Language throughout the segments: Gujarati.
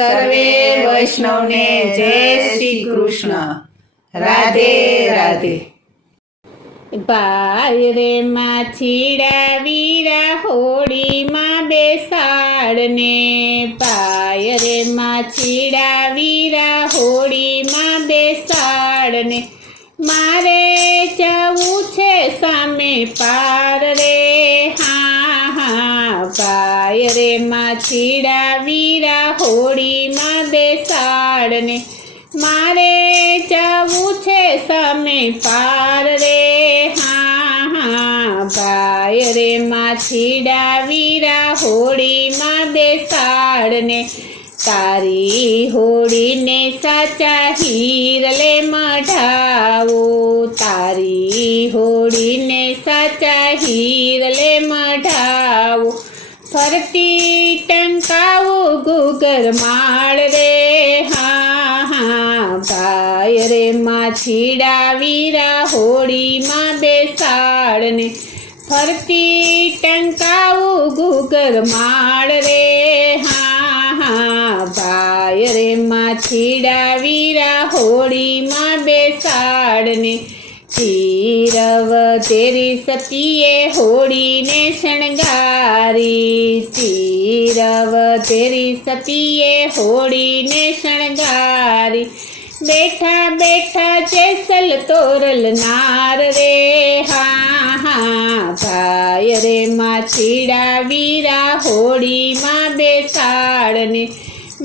સર્વે વૈષ્ણવને જય શ્રી કૃષ્ણ. રાધે રાધે. ભાઈ રે માછીડા વીરા હોળીમાં બેસાડને, ભાઈ રે માછીડા વીરા હોળીમાં બેસાડને, મારે જવું છે સામે પાર રે. હા હા ભાઈ રે માછીડા વીરા હોળીમાં બેસાડને, મારે જવું છે સામે પાર રે. હા હા ભાઈ રે માછીડા વીરા હોળીમાં બેસાડને, તારી હોળીને સાચા હીરલે મઢાવો, તારી હોળીને સાચા હીરલે મઢાવો, ફરતી ટંકાવું ગુગર માળ રે. હા હા ભાઈ રે માછીડા વીરા હોળીમાં બેસાડને, ફરતી ટંકાવું ગુગર માળ રે. હા હા ભાઈ રે માછીડા વીરા હોળીમાં બેસાડને, ચીરવ તેરી સતીએ હોળીને શણગારી, ચીરવ તેરી સતીએ હોળીને શણગારી, બેઠા બેઠા જેસલ તોરલ નાર રે. હા હા ભાઈ રે માછીડા વીરા હોળીમાં બેસાડને,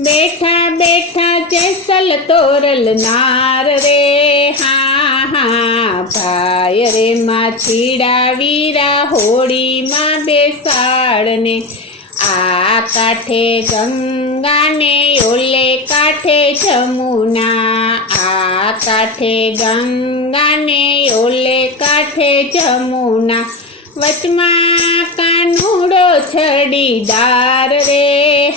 બેઠા બેઠા જેસલ તોરલ નાર રે. હા હા ભાઈ રે માછીડા વીરા હોળીમાં બેસાડને, આ કાંઠે ગંગાને ઓલે કાંઠે જમુના, આ કાંઠે ગંગાને ઓલે કાંઠે જમુના, વચમાં કાનુડો છડીદાર રે.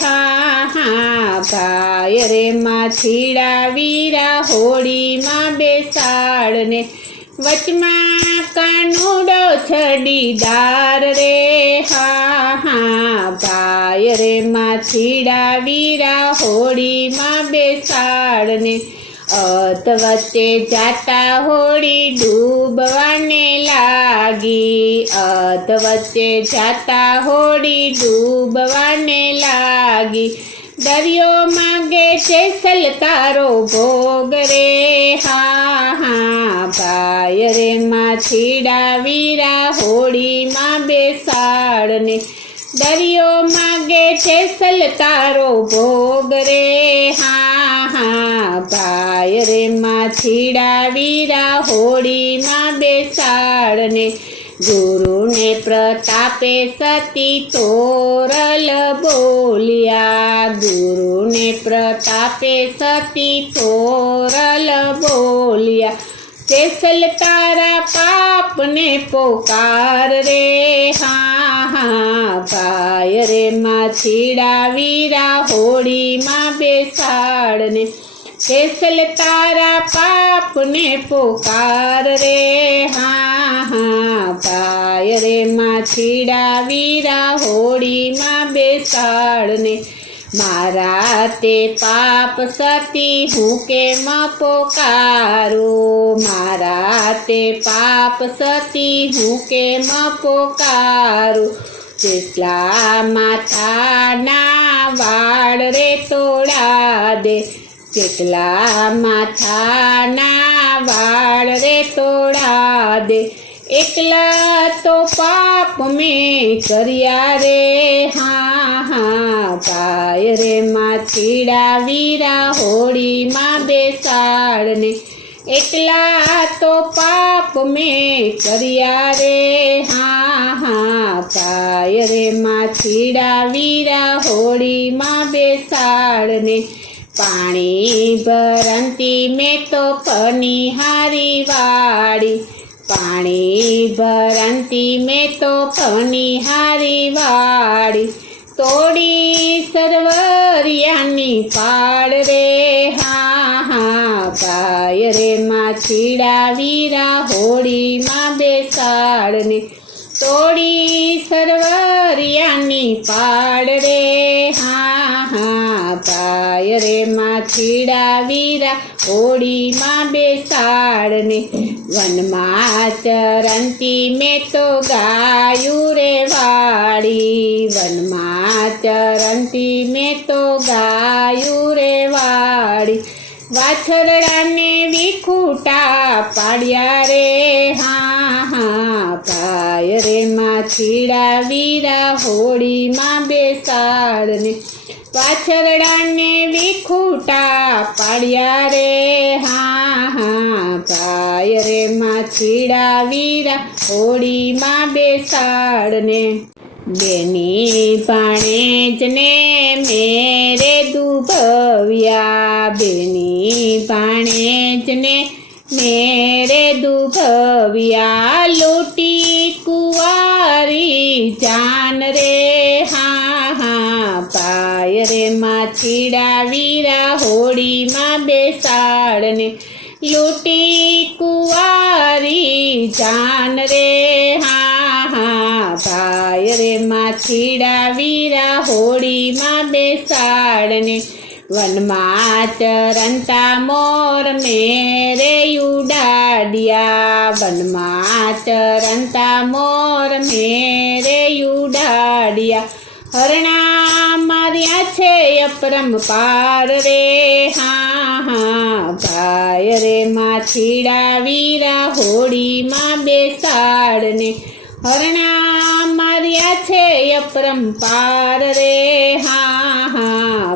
હા હા ભાઈ રે માછીડા વીરા હોળીમાં બેસાડને, વચમાં કાનુડો છડીદાર રે. હા હા ભાઈ રે માછીડા વીરા હોળીમાં બેસાડને, અત વચ્ચે જાતા હોળી ડૂબવાને લાગી, અત વચ્ચે જાતા હોળી ડૂબવાને લાગી, દરિયો માંગે જેસલ તારો ભોગ રે. હા હા ભાઈ રે માછીડા વીરા હોળીમાં બેસાડને, દરિયો માંગે જેસલ તારો ભોગ રે. હા હા ભાઈ રે માછીડા વીરા હોળીમાં બેસાડને, ગુરુને પ્રતાપે સતી તોરલ બોલ્યા, ગુરુને પ્રતાપે સતી તોરલ બોલ્યા, જેસલ તારા પાપને પોકાર રે. હા હા ભાઈ રે માછીડા વીરા હોળીમાં બેસાડને, જેસલ તારા પાપને પોકાર રે. હા હા ભાઈ રે માછીડા વીરા હોળીમાં બેસાડને, મારા તે પાપ સતી હું કેમ પોકારું, મારા તે પાપ સતી હું કેમ પોકારું, જેટલા માથાના વાળ રે તોડા દે, જેટલા માથાના વાળ રે તોડા દે, એકલા તો પાપ મેં કર્યા રે. હા હા ભાઈ રે માછીડા વીરા હોળીમાં બેસાડને, એકલા તો પાપ મેં કર્યા રે. હા હા ભાઈ રે માછીડા વીરા હોળીમાં બેસાડને, પાણી ભરંતી મેં તો પનિહારી વાળી, પાણી ભરંતી મેં તો પનિહારી વાળી, તોડી સરવરિયાની પાડ રે. હા હા ભાઈ રે માછીડા વીરા હોળીમાં બેસાડને, તોડી સરવરિયાની પાડ રે. હા હા પાય રે માછીડા વીરા હોડીમાં બેસાડને વનમાં ચરંતી મેં તો ગાયું રે વાળી વનમાં ચરંતી મેં તો ગાયું રે વાળી વાછરડાને વિખૂટા પાડ્યા રે પાય રે માછીડા વીરા હોડીમાં બેસાડને વાછરડાને વિખૂટા પાડ્યા રે પાય રે માછીડા વીરા હોડીમાં બેસાડને બેની ભાણેજને મેરે દુભવ્યા બેની ભાણેજને મેરે દુભવ્યા લૂટી કુંવારી જાન રે પાય રે માછીડા વીરા હોડીમાં બેસાડને લૂટી કુંવારી જાન રે પાય રે માછીડા વીરા હોડીમાં બેસાડને વનમાં ચરંતા મોર મેરે ઉડાડ્યા વનમાં ચરંતા મોર મેરે ઉડાડ્યા હરણા માર્યા છે અપરંપાર રે પાય રે માછીડા વીરા હોડીમાં બેસાડને હરણા માર્યા છે અપરંપાર રે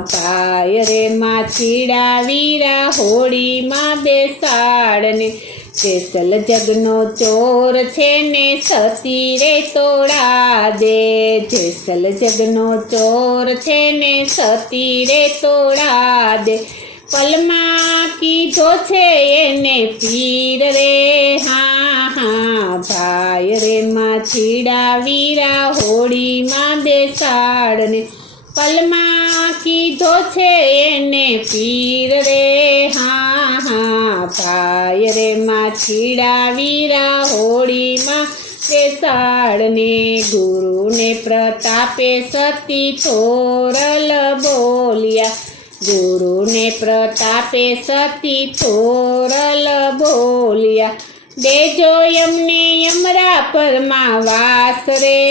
પાય રે માછીડા વીરા હોડીમાં બેસાડને જેસલ જગનો ચોર છે ને સતી રે તોડા દે જેસલ જગનો ચોર છે ને સતી રે તોડા દે પલમાં કીધો છે એને પીર રે પાય રે માછીડા વીરા હોડીમાં બેસાડને પલમાં કીધો છે એને પીર રે પાય રે માછીડા વીરા હોડીમાં બેસાડને ગુરુને પ્રતાપે સતી થોરલ બોલ્યા ગુરુને પ્રતાપે સતી થોરલ બોલ્યા દેજો એમને યમરા પરમાં વાસ રે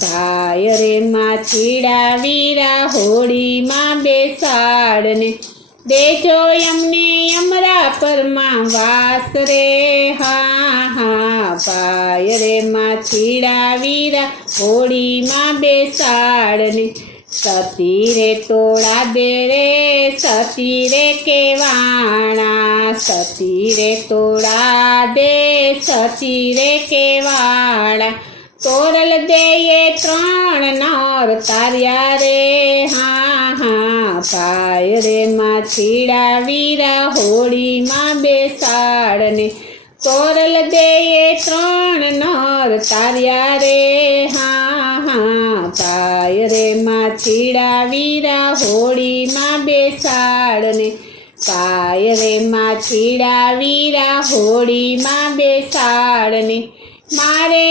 પાય રે માછીડા વીરા હોડીમાં બેસાડને દેજો એમને યમરા પરમાં વાસ રે પાય રે માછીડા વીરા હોડીમાં બેસાડને સતી રે તોડા દે રે સતી રે કેવાણા સતી રે તોડા દે સતી રે કેવાણા તોરલ દેએ ત્રણ નર તાર્યા રે પાય રે માછીડા વીરા હોડીમાં બેસાડને તોરલ દેએ ત્રણ નર તાર્યા રે પાય રે માછીડા વીરા હોડીમાં બેસાડને પાય રે માછીડા વીરા હોડીમાં બેસાડને મારે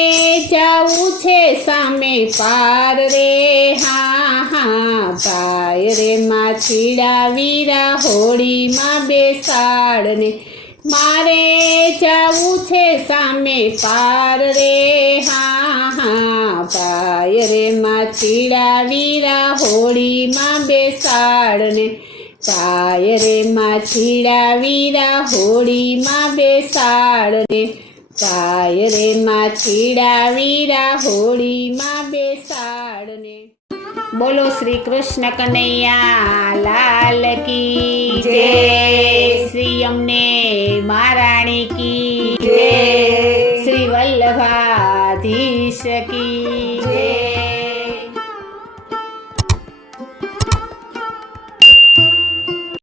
જાવું છે સામે પાર રે પાય રે માછીડા વીરા હોડીમાં બેસાડને મારે જાવું છે સામે પાર રે પાય રે માછીડા વીરા હોડીમાં બેસાડને પાય રે માછીડા વીરા હોડીમાં બેસાડને પાય રે માછીડા વીરા હોડીમાં બેસાડને બોલો શ્રી કૃષ્ણ કનૈયા લાલ કી જય શ્રી અમને મહારાણી કી જય શ્રી વલ્લભાધીશ કી